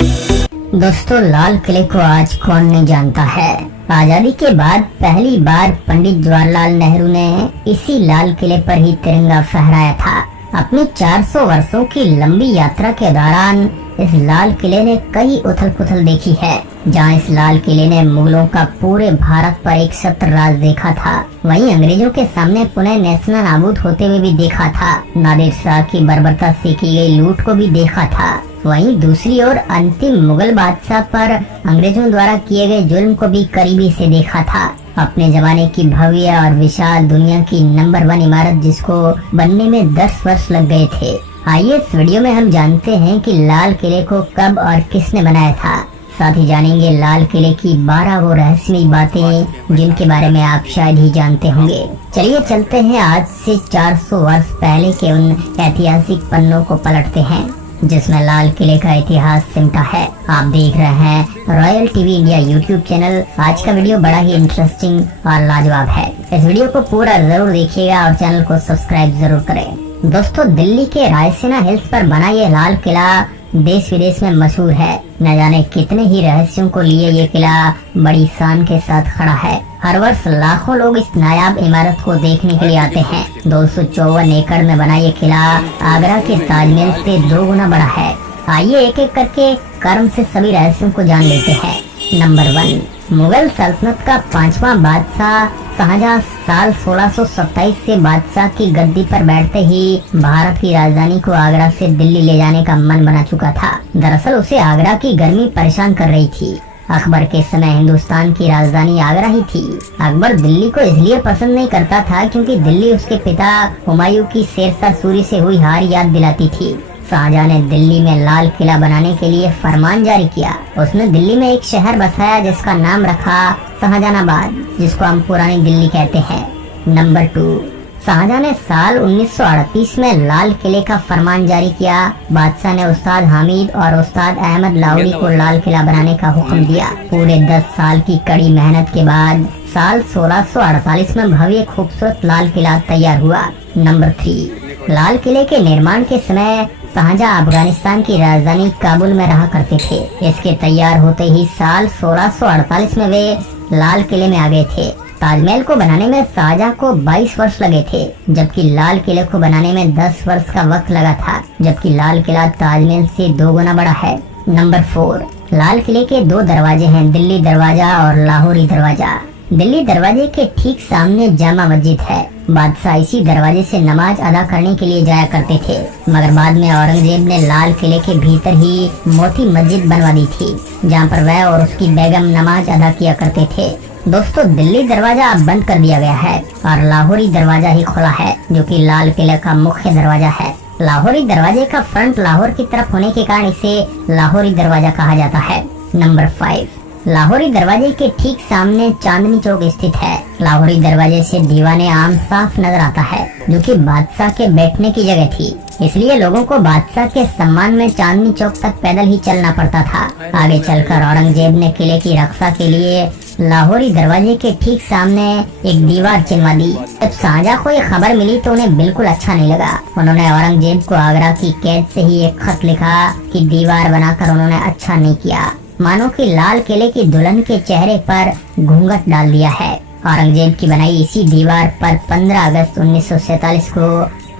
दोस्तों, लाल किले को आज कौन नहीं जानता है। आजादी के बाद पहली बार पंडित जवाहरलाल नेहरू ने इसी लाल किले पर ही तिरंगा फहराया था। अपनी 400 वर्षों की लंबी यात्रा के दौरान इस लाल किले ने कई उथल पुथल देखी है। जहां इस लाल किले ने मुगलों का पूरे भारत पर एक छत्र राज देखा था, वहीं अंग्रेजों के सामने पुनः नेस्ता नाबूद होते हुए भी देखा था। नादिर शाह की बर्बरता से की गई लूट को भी देखा था। वहीं दूसरी ओर अंतिम मुगल बादशाह पर अंग्रेजों द्वारा किए गए जुल्म को भी करीबी से देखा था। अपने जमाने की भव्य और विशाल दुनिया की नंबर 1 इमारत जिसको बनने में 10 वर्ष लग गए थे। आइए इस वीडियो में हम जानते हैं कि लाल किले को कब और किसने बनाया था। साथ ही जानेंगे लाल किले की 12 वो रहस्यमयी बातें जिनके बारे में आप शायद ही जानते होंगे। चलिए चलते हैं आज से 400 वर्ष पहले के उन ऐतिहासिक पन्नों को पलटते हैं जिसमें लाल किले का इतिहास सिमटा है। आप देख रहे हैं royal TV India YouTube channel. आज का वीडियो बड़ा ही इंटरेस्टिंग और लाजवाब है। इस वीडियो को पूरा जरूर देखिएगा और चैनल को सब्सक्राइब जरूर करें। दोस्तों, दिल्ली के रायसीना हिल्स पर बना ये लाल किला देश विदेश में मशहूर है। न जाने कितने ही रहस्यों को लिए ये किला बड़ी शान के साथ खड़ा है। हर वर्ष लाखों लोग इस नायाब इमारत को देखने के लिए आते हैं। 254 एकड़ में बना ये किला आगरा के ताजमहल से 2 गुना बड़ा है। आइए एक एक करके क्रम से सभी रहस्यों को जान लेते हैं। नंबर 1, मुगल सल्तनत का 5वां बादशाह शाहजहां साल 1627 से बादशाह की गद्दी पर बैठते ही भारत की राजधानी को आगरा से दिल्ली ले जाने का मन बना चुका था। दरअसल उसे आगरा की गर्मी परेशान कर रही थी। अकबर के समय हिंदुस्तान की राजधानी आगरा ही थी। अकबर दिल्ली को इसलिए पसंद नहीं करता था क्योंकि दिल्ली उसके पिता हुमायूं की शेरशाह सूरी से हुई हार याद दिलाती थी। शाहजहां ने दिल्ली में लाल किला बनाने के लिए फरमान जारी किया। उसने दिल्ली में एक शहर बसाया जिसका नाम रखा शाहजहानाबाद, जिसको हम पुरानी दिल्ली कहते हैं। नंबर 2, शाहजहां ने साल 1938 में लाल किले का फरमान जारी किया। बादशाह ने उस्ताद हामिद और उस्ताद अहमद लाहौरी को लाल किला बनाने का हुक्म दिया। पूरे 10 साल की कड़ी मेहनत के बाद साल 1648 में भव्य खूबसूरत लाल किला तैयार हुआ। नंबर 3, लाल किले के निर्माण के समय शाहजहां अफगानिस्तान की राजधानी काबुल में रहा करते थे। इसके तैयार होते ही साल 1648 में वे लाल किले में आ गए थे। ताजमहल को बनाने में शाहजहां को 22 वर्ष लगे थे, जबकि लाल किले को बनाने में 10 वर्ष का वक्त लगा था। जबकि लाल किला ताजमहल से 2 गुना बड़ा है। नंबर 4, लाल किले के 2 दरवाजे हैं, दिल्ली दरवाजा और लाहौरी दरवाजा। दिल्ली दरवाजे के ठीक सामने जामा मस्जिद है। बादशाह इसी दरवाजे से नमाज अदा करने के लिए जाया करते थे, मगर बाद में औरंगजेब ने लाल किले के भीतर ही मोती मस्जिद बनवा दी थी, जहां पर वह और उसकी बेगम नमाज अदा किया करते थे। दोस्तों, दिल्ली दरवाजा अब बंद कर दिया गया है और लाहौरी दरवाजा ही खुला है, जो कि लाल किले का मुख्य दरवाजा है। लाहौरी दरवाजे का फ्रंट लाहौर की तरफ होने के कारण इसे लाहौरी दरवाजा कहा जाता है। नंबर 5, लाहौरी दरवाजे के ठीक सामने चांदनी चौक स्थित है। लाहौरी दरवाजे से दीवाने आम साफ नजर आता है, जो कि बादशाह के बैठने की जगह थी। इसलिए लोगों को बादशाह के सम्मान में चांदनी चौक तक पैदल ही चलना पड़ता था। आगे चलकर औरंगजेब ने किले की रक्षा के लिए लाहौरी दरवाजे के ठीक सामने एक दीवार चिनवा दी। जब शाहजहां को ये खबर मिली तो उन्हें बिल्कुल अच्छा नहीं लगा। उन्होंने औरंगजेब को आगरा की कैद से ही एक खत लिखा कि दीवार बनाकर उन्होंने अच्छा नहीं किया, मानो कि लाल किले की दुल्हन के चेहरे पर घूंघट डाल दिया है। औरंगजेब की बनाई इसी दीवार पर 15 अगस्त 1947 को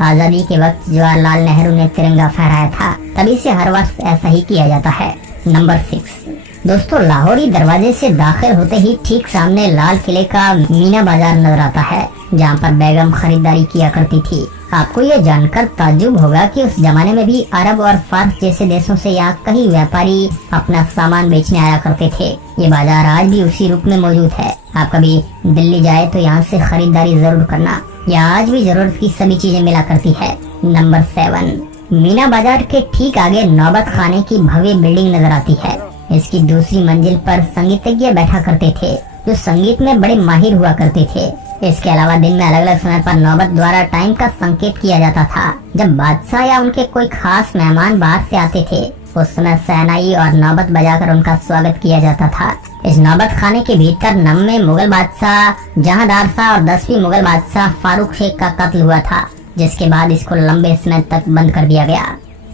आजादी के वक्त जवाहरलाल नेहरू ने तिरंगा फहराया था। तभी से हर वर्ष ऐसा ही किया जाता है। नंबर 6, दोस्तों, लाहौरी दरवाजे से दाखिल होते ही ठीक सामने लाल किले का मीना बाजार नजर आता है, जहाँ पर बेगम खरीदारी किया करती थी। आपको ये जानकर ताज्जुब होगा कि उस जमाने में भी अरब और फारस जैसे देशों से यहाँ कई व्यापारी अपना सामान बेचने आया करते थे। ये बाजार आज भी उसी रूप में मौजूद है। आप कभी दिल्ली जाए तो यहाँ से खरीदारी जरूर करना। यहाँ आज भी जरूरत की सभी चीजें मिला करती है। नंबर 7, मीना बाजार के ठीक आगे नौबत खाने की भव्य बिल्डिंग नजर आती है। इसकी दूसरी मंजिल पर संगीतज्ञ बैठा करते थे, जो संगीत में बड़े माहिर हुआ करते थे। इसके अलावा दिन में अलग अलग समय पर नौबत द्वारा टाइम का संकेत किया जाता था। जब बादशाह या उनके कोई खास मेहमान बाहर से आते थे, उस समय शहनाई और नौबत बजाकर उनका स्वागत किया जाता था। इस नौबत खाने के भीतर 9वें मुगल बादशाह जहांदार शाह और 10वीं मुगल बादशाह फारूक शेख का कत्ल हुआ था, जिसके बाद इसको लंबे समय तक बंद कर दिया गया।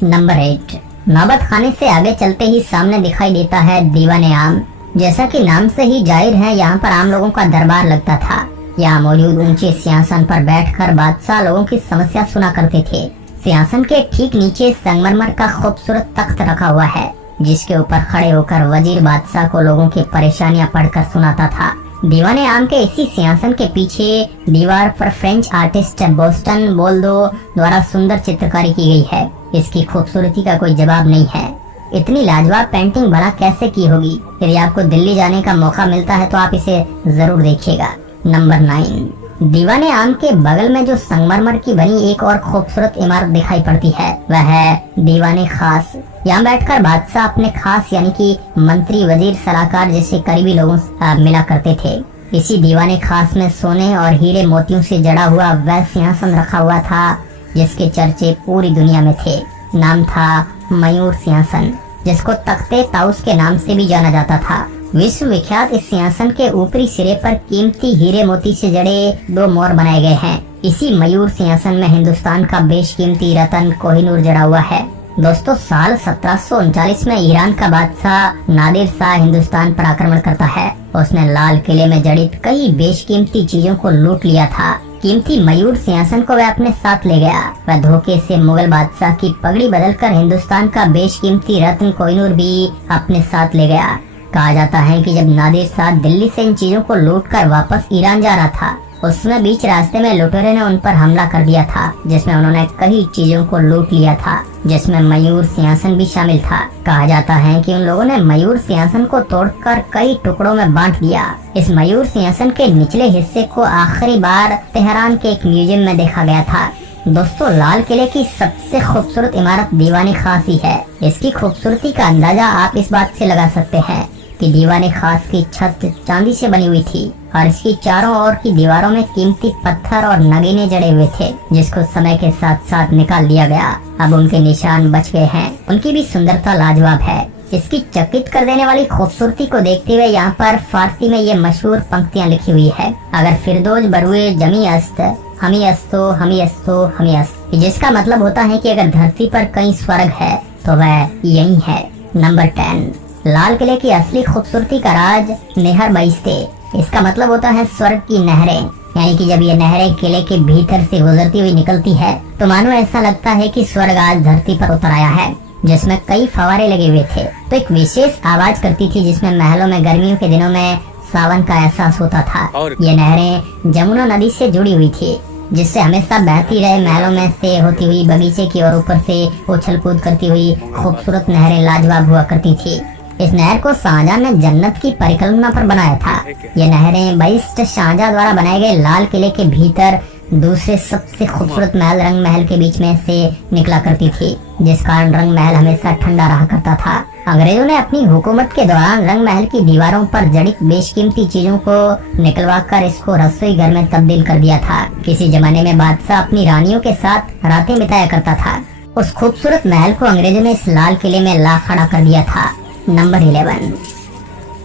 नंबर 8, नौबत खाने से आगे चलते ही सामने दिखाई देता है दीवाने आम। जैसा कि नाम से ही जाहिर है, यहाँ पर आम लोगों का दरबार लगता था। यहाँ मौजूद ऊंचे सिंहासन पर बैठकर बादशाह लोगों की समस्या सुना करते थे। सिंहासन के ठीक नीचे संगमरमर का खूबसूरत तख्त रखा हुआ है, जिसके ऊपर खड़े होकर वजीर बादशाह को लोगों की परेशानियां पढ़कर सुनाता था। दीवाने आम के इसी सिंहासन के पीछे दीवार पर फ्रेंच आर्टिस्ट बोस्टन बोल्डो द्वारा सुंदर चित्रकारी की गई है। इसकी खूबसूरती का कोई जवाब नहीं है। इतनी लाजवाब पेंटिंग भला कैसे की होगी? यदि आपको दिल्ली जाने का मौका मिलता है तो आप इसे जरूर देखिएगा। नंबर 9, दीवाने आम के बगल में जो संगमरमर की बनी एक और खूबसूरत इमारत दिखाई पड़ती है, वह है दीवाने खास। यहाँ बैठकर बादशाह अपने खास यानी कि मंत्री, वजीर, सलाहकार जैसे करीबी लोगों से मिला करते थे। इसी दीवाने खास में सोने और हीरे मोतियों से जड़ा हुआ वह सिंहासन रखा हुआ था जिसके चर्चे पूरी दुनिया में थे। नाम था मयूर सिंहासन, जिसको तख्ते ताउस के नाम से भी जाना जाता था। विश्व विख्यात इस सिंहासन के ऊपरी सिरे पर कीमती हीरे मोती से जड़े 2 मोर बनाए गए हैं। इसी मयूर सिंहासन में हिंदुस्तान का बेशकीमती रतन कोहिनूर जड़ा हुआ है। दोस्तों, साल 1739 में ईरान का बादशाह नादिर शाह हिंदुस्तान पर आक्रमण करता है। उसने लाल किले में जड़ित कई बेशकीमती चीजों को लूट लिया था। कीमती मयूर सिंहासन को वह अपने साथ ले गया। वह धोखे से मुगल बादशाह की पगड़ी बदलकर हिंदुस्तान का बेशकीमती रत्न कोहिनूर भी अपने साथ ले गया। कहा जाता है कि जब नादिर शाह दिल्ली से इन चीजों को लूटकर वापस ईरान जा रहा था, उसमें बीच रास्ते में लुटेरे ने उन पर हमला कर दिया था, जिसमें उन्होंने कई चीजों को लूट लिया था, जिसमें मयूर सिंहासन भी शामिल था। कहा जाता है कि उन लोगों ने मयूर सिंहासन को तोड़कर कई टुकड़ों में बांट दिया। इस मयूर सिंहासन के निचले हिस्से को आखिरी बार तेहरान के एक म्यूजियम में देखा गया था। दोस्तों, लाल किले की सबसे खूबसूरत इमारत दीवाने खास ही है। इसकी खूबसूरती का अंदाजा आप इस बात से लगा सकते हैं कि दीवाने खास की छत चांदी से बनी हुई थी और इसकी चारों ओर की दीवारों में कीमती पत्थर और नगीने जड़े हुए थे, जिसको समय के साथ साथ निकाल दिया गया। अब उनके निशान बच गए हैं। उनकी भी सुंदरता लाजवाब है। इसकी चकित कर देने वाली खूबसूरती को देखते हुए यहाँ पर फारसी में ये मशहूर पंक्तियाँ लिखी हुई है, अगर फिरदौस बरुए जमी अस्त हमी अस्तो हमी अस्तो हमी अस्त, जिसका मतलब होता है कि अगर धरती पर कहीं स्वर्ग है तो वह यही है। नंबर 10, लाल किले की असली खूबसूरती का राज नहर बहिश्ते। इसका मतलब होता है स्वर्ग की नहरें, यानी कि जब ये नहरें किले के भीतर से गुजरती हुई निकलती है तो मानो ऐसा लगता है कि स्वर्ग आज धरती पर उतर आया है, जिसमें कई फवारे लगे हुए थे। तो एक विशेष आवाज करती थी, जिसमें महलों में गर्मियों के दिनों में सावन का एहसास होता था। ये नहरें जमुना नदी से जुड़ी हुई थी, जिससे हमेशा बहती रहे महलों में से होती हुई बगीचे की ओर ऊपर से उछल कूद करती हुई खूबसूरत नहरें लाजवाब हुआ करती थी। इस नहर को शाहजहां ने जन्नत की परिकल्पना पर बनाया था। ये नहरें बहिश्त शाहजहां द्वारा बनाए गए लाल किले के भीतर दूसरे सबसे खूबसूरत महल रंग महल के बीच में से निकला करती थी, जिस कारण रंग महल हमेशा ठंडा रहा करता था। अंग्रेजों ने अपनी हुकूमत के दौरान रंग महल की दीवारों पर जड़ित बेशकीमती चीजों को निकलवा कर इसको रसोई घर में तब्दील कर दिया था। किसी जमाने में बादशाह अपनी रानियों के साथ रातें बिताया करता था। उस खूबसूरत महल को अंग्रेजों ने इस लाल किले में ला खड़ा कर दिया था। नंबर 11,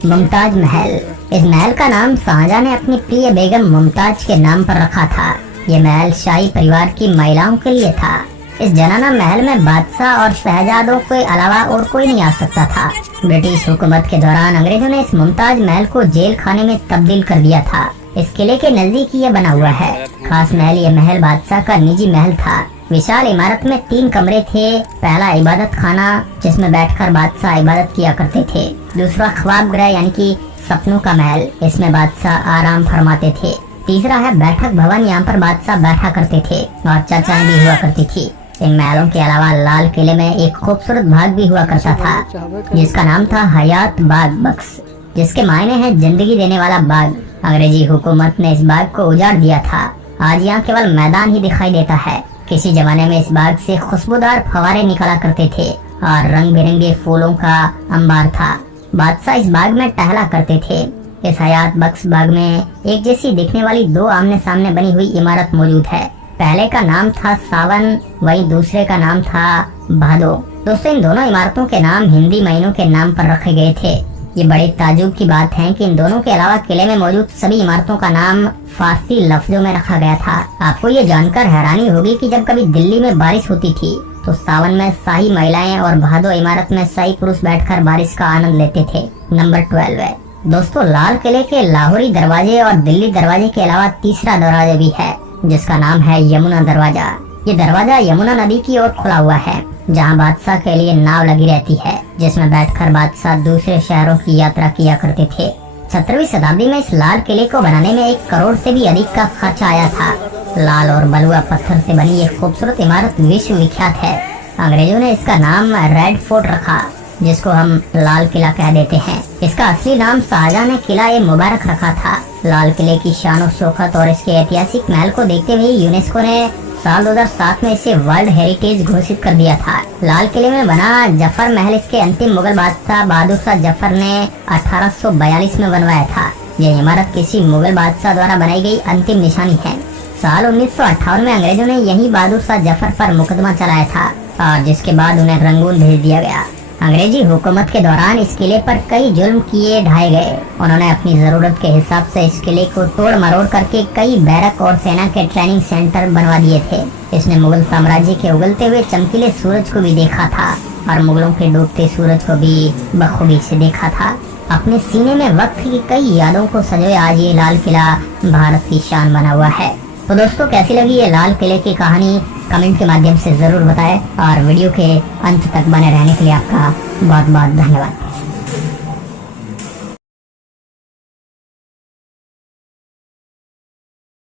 मुमताज महल। इस महल का नाम शाहजहां ने अपनी प्रिय बेगम मुमताज के नाम पर रखा था। ये महल शाही परिवार की महिलाओं के लिए था। इस जनाना महल में बादशाह और शहजादों के अलावा और कोई नहीं आ सकता था। ब्रिटिश हुकूमत के दौरान अंग्रेजों ने इस मुमताज महल को जेल खाने में तब्दील कर दिया था। इस किले के नजदीक ये बना हुआ है। खास महल, ये महल बादशाह का निजी महल था। विशाल इमारत में 3 कमरे थे। पहला इबादत खाना, जिसमें बैठकर बादशाह इबादत किया करते थे। दूसरा ख्वाब गृह यानी कि सपनों का महल, इसमें बादशाह आराम फरमाते थे। तीसरा है बैठक भवन, यहाँ पर बादशाह बैठा करते थे और चर्चाएं भी हुआ करती थी। इन महलों के अलावा लाल किले में एक खूबसूरत बाग भी हुआ करता था, जिसका नाम था हयात बाग बख्श, जिसके मायने हैं जिंदगी देने वाला बाग। अंग्रेजी हुकूमत ने इस बाग को उजाड़ दिया था। आज यहाँ केवल मैदान ही दिखाई देता है। किसी जमाने में इस बाग से खुशबूदार फवारे निकला करते थे और रंग बिरंगे फूलों का अंबार था। बादशाह इस बाग में टहला करते थे। इस हयात बख्श बाग में एक जैसी दिखने वाली 2 आमने सामने बनी हुई इमारत मौजूद है। पहले का नाम था सावन, वहीं दूसरे का नाम था भादो। दोस्तों, इन दोनों इमारतों के नाम हिंदी महीनों के नाम पर रखे गए थे। ये बड़े ताजुब की बात है कि इन दोनों के अलावा किले में मौजूद सभी इमारतों का नाम फारसी लफ्जों में रखा गया था। आपको ये जानकर हैरानी होगी कि जब कभी दिल्ली में बारिश होती थी तो सावन में शाही महिलाएं और भादो इमारत में शाही पुरुष बैठकर बारिश का आनंद लेते थे। नंबर 12 है दोस्तों, लाल किले के लाहौरी दरवाजे और दिल्ली दरवाजे के अलावा तीसरा दरवाजा भी है, जिसका नाम है यमुना दरवाजा। ये दरवाजा यमुना नदी की ओर खुला हुआ है, जहाँ बादशाह के लिए नाव लगी रहती है, जिसमें बैठकर बादशाह दूसरे शहरों की यात्रा किया करते थे। 17वीं शताब्दी में इस लाल किले को बनाने में 1 करोड़ से भी अधिक का खर्च आया था। लाल और बलुआ पत्थर से बनी ये खूबसूरत इमारत विश्व विख्यात है। अंग्रेजों ने इसका नाम रेड फोर्ट रखा, जिसको हम लाल किला कह देते हैं। इसका असली नाम शाहजहां ने किला ए मुबारक रखा था। लाल किले की शान और शौकत और इसके ऐतिहासिक महल को देखते हुए यूनेस्को ने साल 2007 में इसे वर्ल्ड हेरिटेज घोषित कर दिया था। लाल किले में बना जफर महल इसके अंतिम मुगल बादशाह बहादुर शाह जफर ने 1842 में बनवाया था। यह इमारत किसी मुगल बादशाह द्वारा बनाई गई अंतिम निशानी है। साल 1958 में अंग्रेजों ने यही बहादुर शाह जफर पर मुकदमा चलाया था, और जिसके बाद उन्हें रंगून भेज दिया गया। अंग्रेजी हुकूमत के दौरान इस किले पर कई जुल्म किए ढाए गए। उन्होंने अपनी जरूरत के हिसाब से इस किले को तोड़ मरोड़ करके कई बैरक और सेना के ट्रेनिंग सेंटर बनवा दिए थे। इसने मुगल साम्राज्य के उगलते हुए चमकीले सूरज को भी देखा था, और मुगलों के डूबते सूरज को भी बखूबी से देखा था। अपने सीने में वक्त की कई यादों को सजोए आज ये लाल किला भारत की शान बना हुआ है। तो दोस्तों, कैसी लगी ये लाल किले की कहानी कमेंट के माध्यम से जरूर बताएं, और वीडियो के अंत तक बने रहने के लिए आपका बहुत बहुत धन्यवाद।